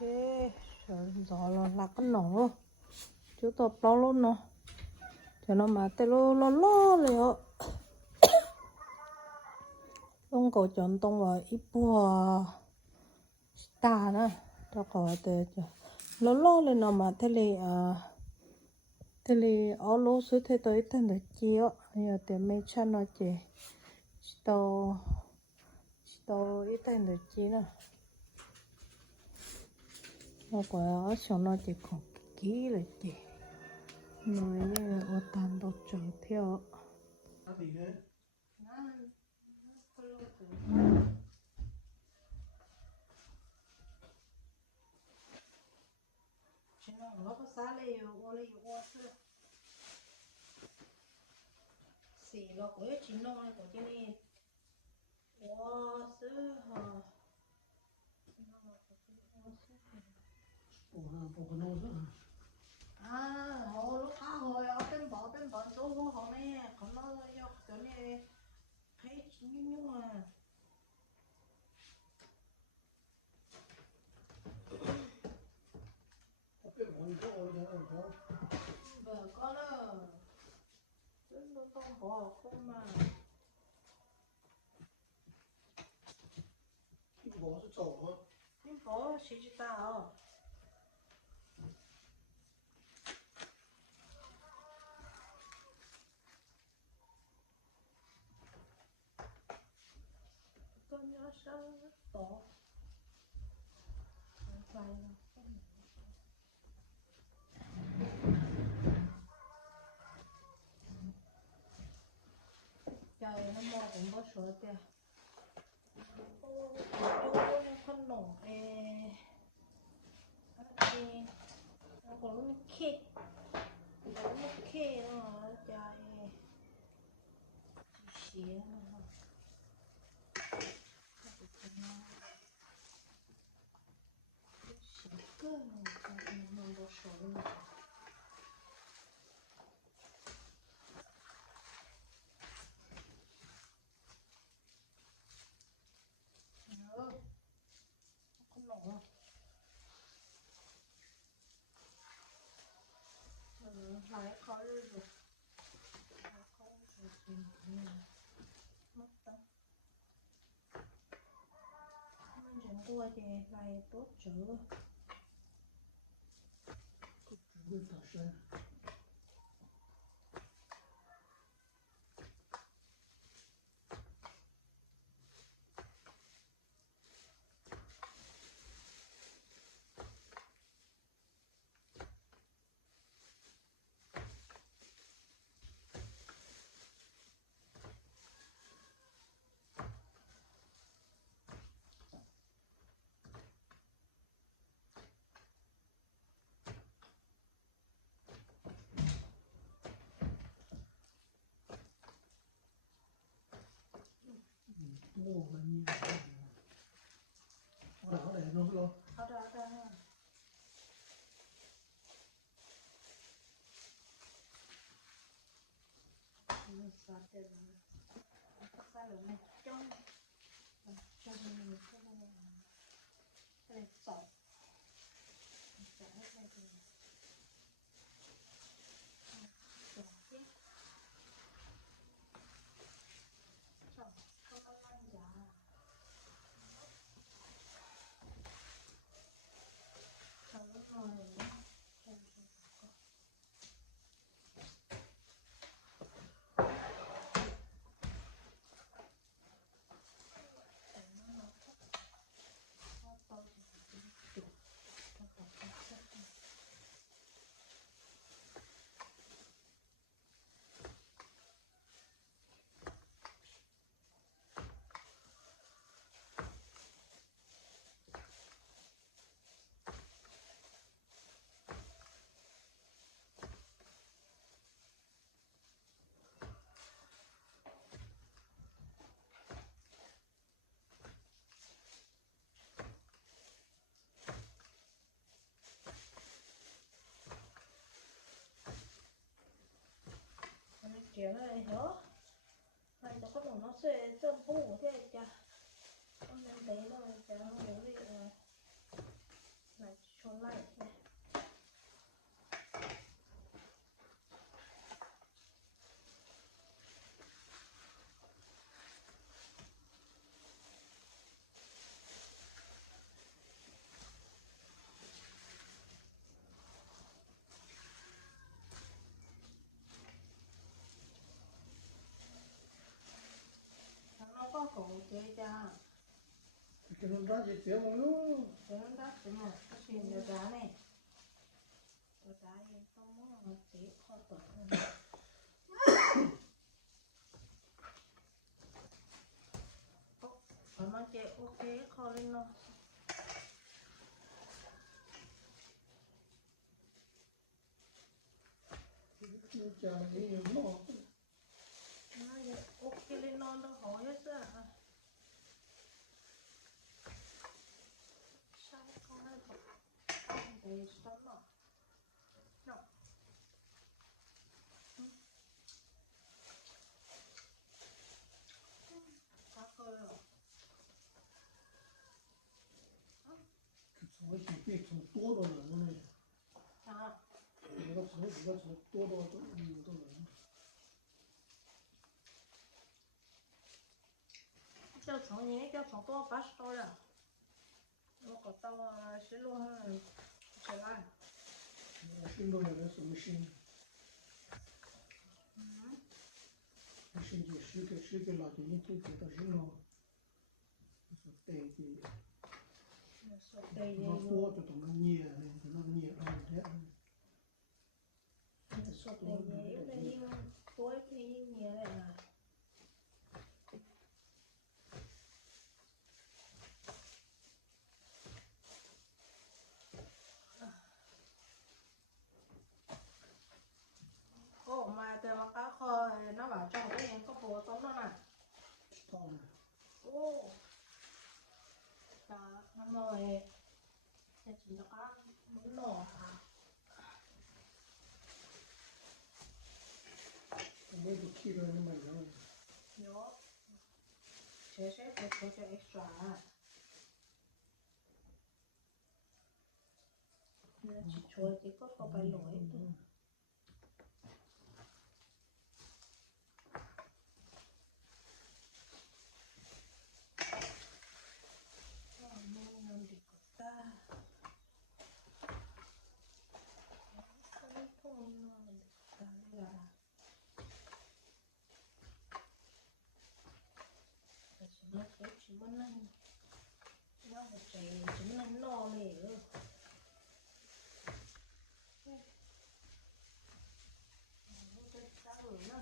cái rồi là cái nổ chú tập lo luôn nó cho nó mà tê lo liền ông có chọn tông vào ít bùa ta nữa cho có tê lo lên nó mà thế là ở lô số thế tới tên được chia giờ để mấy chân nó chỉ tao ít tên được chia nè nó có ở chỗ nó chỉ còn kỹ là chỉ nói như ở tan đồ chờ theo chỉ nó có xả lấy ô sữa xì nó có chỉ nó có cái này ô sữa hả họ lúc họ ở bên bờ chỗ họ này còn nó do chỗ này thấy nhưng mà vợ con đó nó không bỏ không mà nhưng bỏ chỉ tao con nhớ sao bỏ phải trời nó mò cũng có sữa kìa nó con nổ nó có lúc khét nó trời xía nó cơ nó có sữa lại khó rồi mất tâm mình chẳng qua thì lại tốt chữ chuyện này hiểu này cho có nó sẽ trong phủ thế chả con nên đấy rồi chả không hiểu gì này ok cha. Cái nó ra gì tiếng không nữa. Cái nó đắt chứ mà, cái chuyện điều giá này. Điều giá thì không muốn là một tí khó tổn hơn. Ở nó chạy ok khó lên nó. Chả là cái gì nó. Nó vậy ok lên nó nó hỏi hết á. Sao con nó bỏ. Để sao nó. Nó. Cá cơ rồi. Cái gì biết thằng tua rồi là nó này. À. Nó thằng tua rồi tôi nhiều tôi là. Cho chúng nhé, cho chúng tôi bắt tôi rồi. Nó có tao sẽ luôn hơn. Trở lại. Machine rồi là số machine. Machine chỉ sửa cái là cái những thứ cái tao nó. Số tiền thì nó tua cho tụi nó nhẹ này, tụi nó nhẹ hơn thế. Số tiền gì yếu đây nhưng tối thì nhiều này à. Ồ mà từ mà cá kho nó bảo trong cái em có bùa tốn nó nè. Thôi. Ô. Đó, nó mời. Thì chỉ nó có muốn nổ hả? Không biết được khi rồi nhưng mà nó. Nhớ. Chế sẽ phải có cho extra. Chỉ chuối thì có phải lỗi thôi. Nó chỉ muốn nó một chạy chúng nó no này nữa. Nó cái sao rồi nó.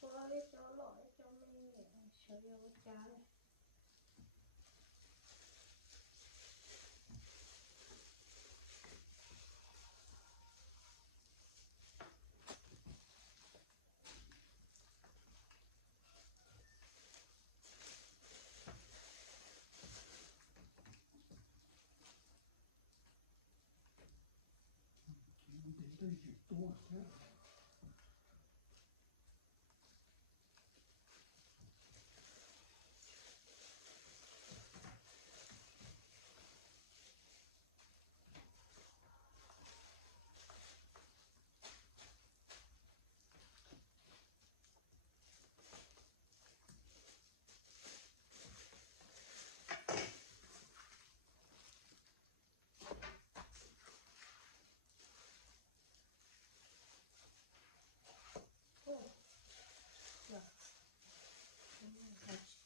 Cho lỗi cho mình sợ vô cha này. Đến đây chỉ tua thế.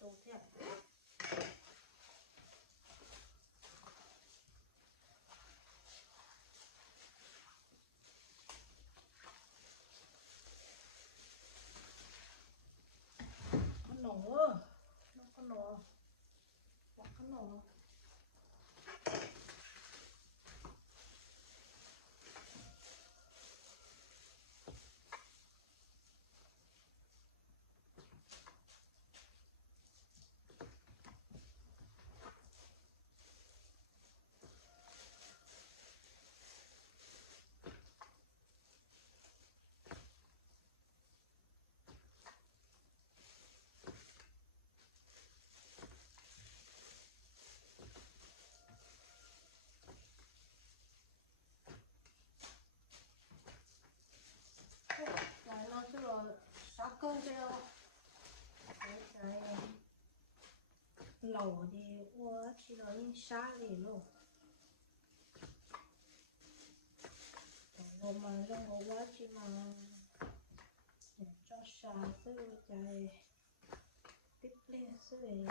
Tốt thế à? Con nổ. Nó con nổ. Con nổ. Lại nó chứ rồi sáu cân treo. Cái lẩu thì ua chỉ là những xa gì luôn. có mà trong có quá chi mà để cho xa rồi chạy tiếp lên rồi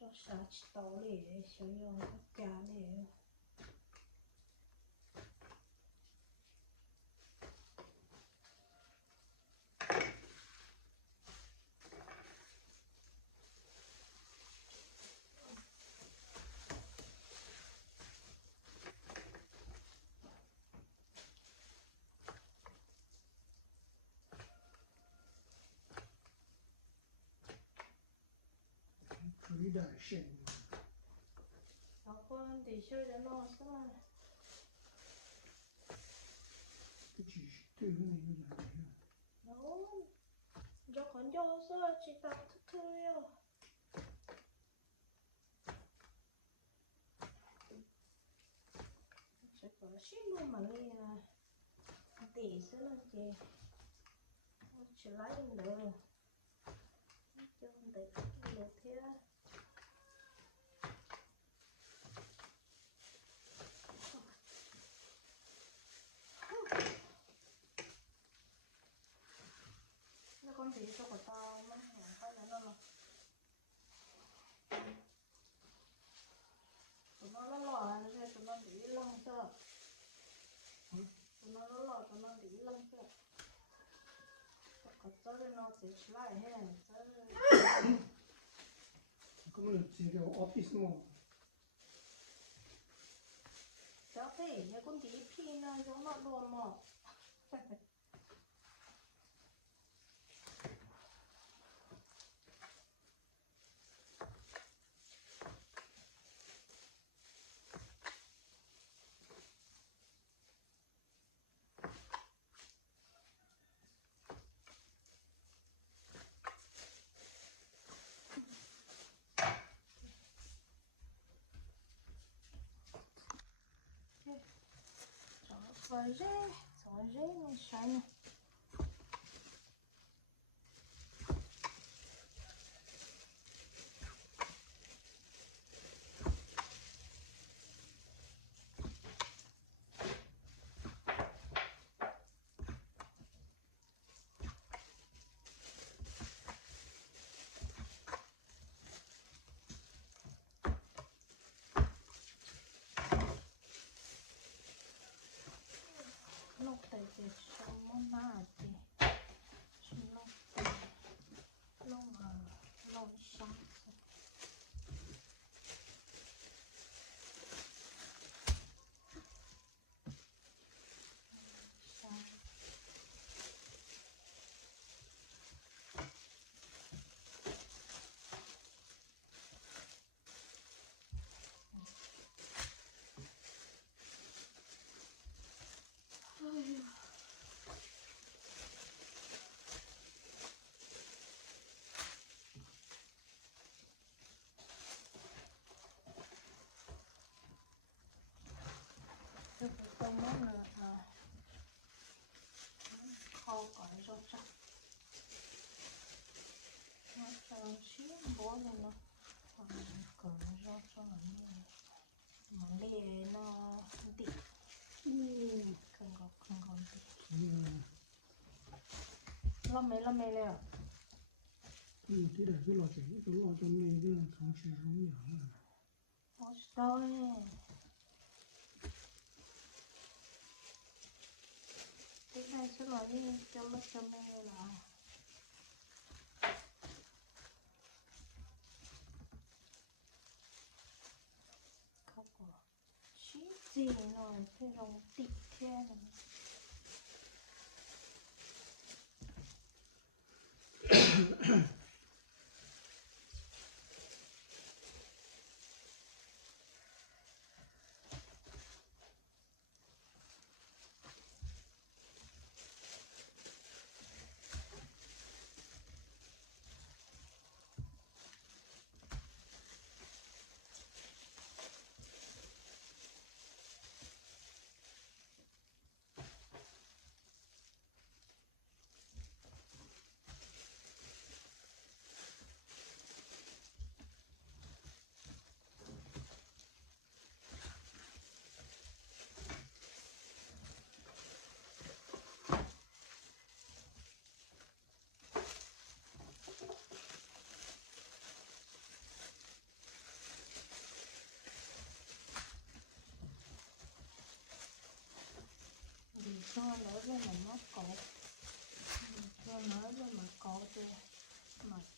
cho xa chỉ tàu để sử dụng tất cả để腿的线， nó con để chơi cho nó sao mà 这几对那个有两天， nó cho con cho sao chỉ tập thức thôi à sẽ có xin luôn mà nghe để sẽ là gì chỉ lấy được cho con để được thế nó con thì cho của tao nó không có nữa đâu tụi nó lò này tụi nó để lông chưa tụi nó lò tụi nó để lông chưa có tới nó chỉ lại hết tới 根本这个 office 嘛， cháu thấy nhà con tí pin nó giống nó luôn mà Rồi rễ mình xài nè lúc tới thì xong món nào thì lúc lúc mà lâu sáng sáng cái tôm nó là kho còn cho chắc nó cho xíu bố lên nó còn còn cho nó như mà lê nó đi không còn đi lo màyเลยอ่ะ 这点是老钱，这老叫那个长期容易啊。 我知道哎。cái này sẽ nói đi cho mất cho mẹ là không có chí gì rồi cái rồng tị thế này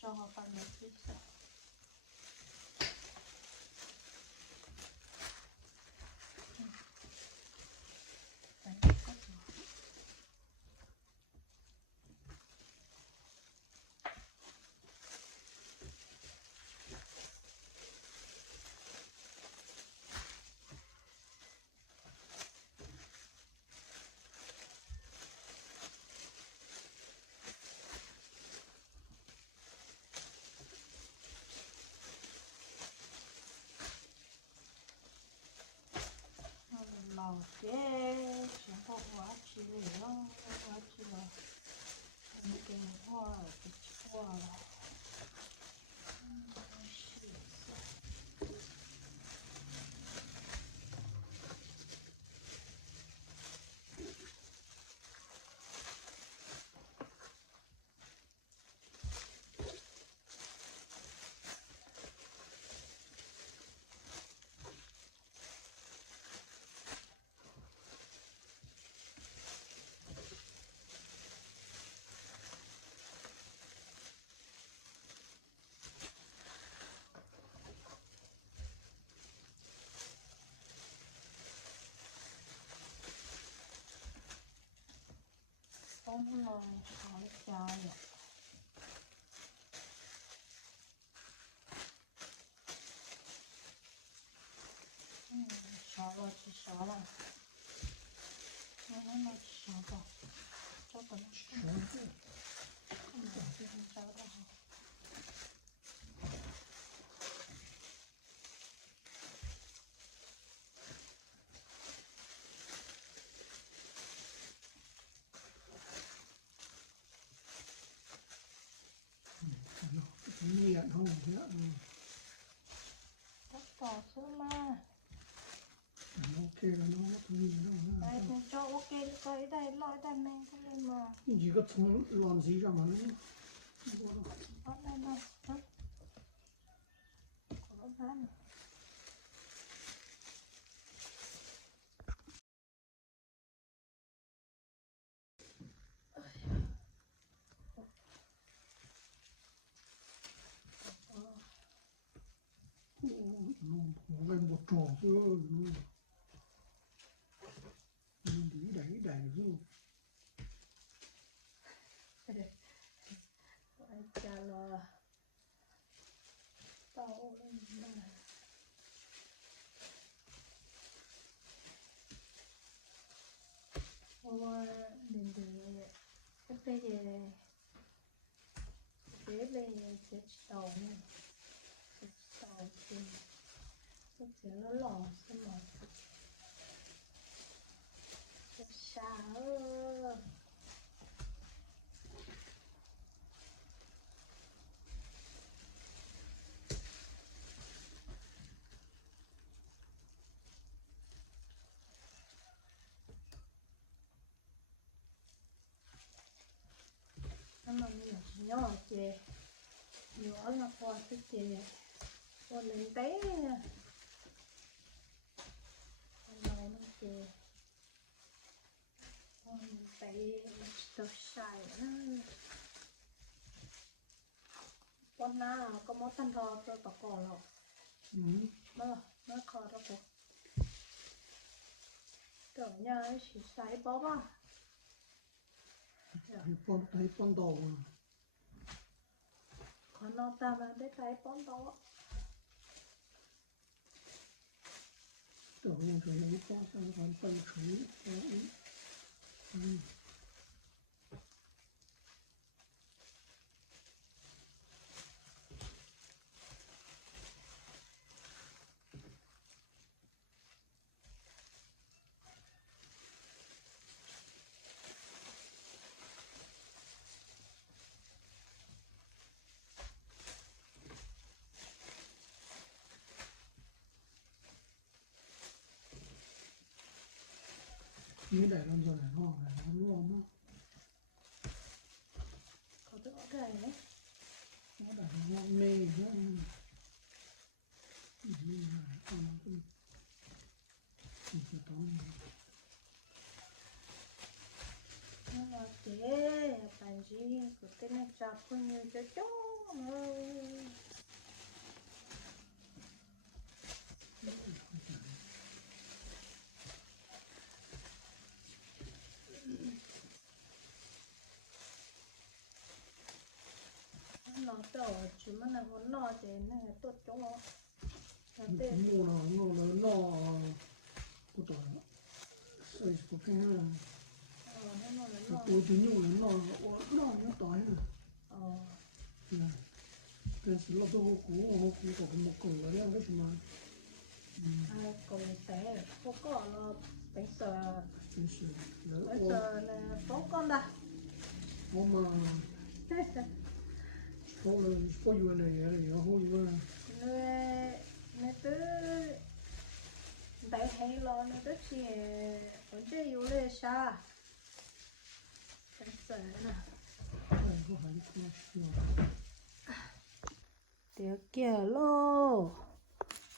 cho họ bằng một cái sợ đấy có rồi. màu cái chúng ta hóa chỉ nó hóa chỉ là những cái hoa cái hoa là không rồi hỏi trời sợ rồi chỉ sợ là nó sợ rồi cho tao nó sợ không sợ thì không sợ đâu nghiện không nữa tất cả số mà nó ok là nó thôi nó đây thì cho ok cái đây loại đây này cái này mà chỉ có从làm gì ra mà ở đây này hả có cái này nó lên một trò chứ nó đẩy chứ anh cha là tao lên hoa đền cái bây giờ cái bây giờ tàu này tàu thì cái nó lò xong rồi xa mà mình nhỏ chè nhỏ là qua cái chè qua lên té lâu nó chè qua lên té tôi xài nó con nào có món thanh thò tôi tao còn rồi nó khó đó cô tưởng nhà ấy chỉ xài bó ba thấy con đầu còn nó ta mà để tay bón đó tưởng như rồi nó có sang còn phân khứ như để làm rồi nó ngon nó có được cái này nó để nó ngon mê nó nó là thế bạn gì của cái này chọc con nhiều cho chó nó cho chứ mà nó muốn nó thì nó tốt cho nó Nó có tỏi xây có cái nó tôi chỉ nhung là nó tỏi nè cái sự lo tôi hô cũ có một củ ở đây đó mà còn té phố cỏ là bây giờ là phố con đã mà phố vừa này là hô vừa nơi tới đại hay lo nơi tới chỉ ở đây yêu lên xa bây giờ nè tiếc kia lô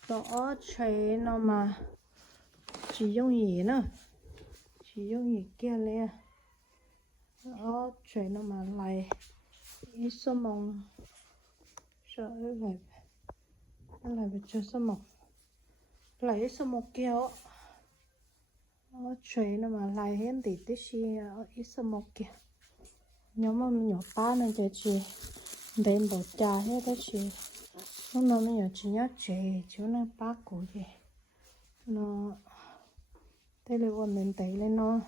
đó chơi nó mà chỉ dùng gì nữa chỉ dùng gì kia lên đó chơi nó mà lại ít số mong sợ lại bị chơi số mong lại ít số mong kia đó chơi nó mà lại hiện thì tí xí ít số mong kia nhóm mà mình nhỏ ta nên chơi chị đem bỏ trà hết đó chị lúc nào mình nhỏ chỉ nhớ chị chú nó bác của chị nó thế là bọn mình thấy lên nó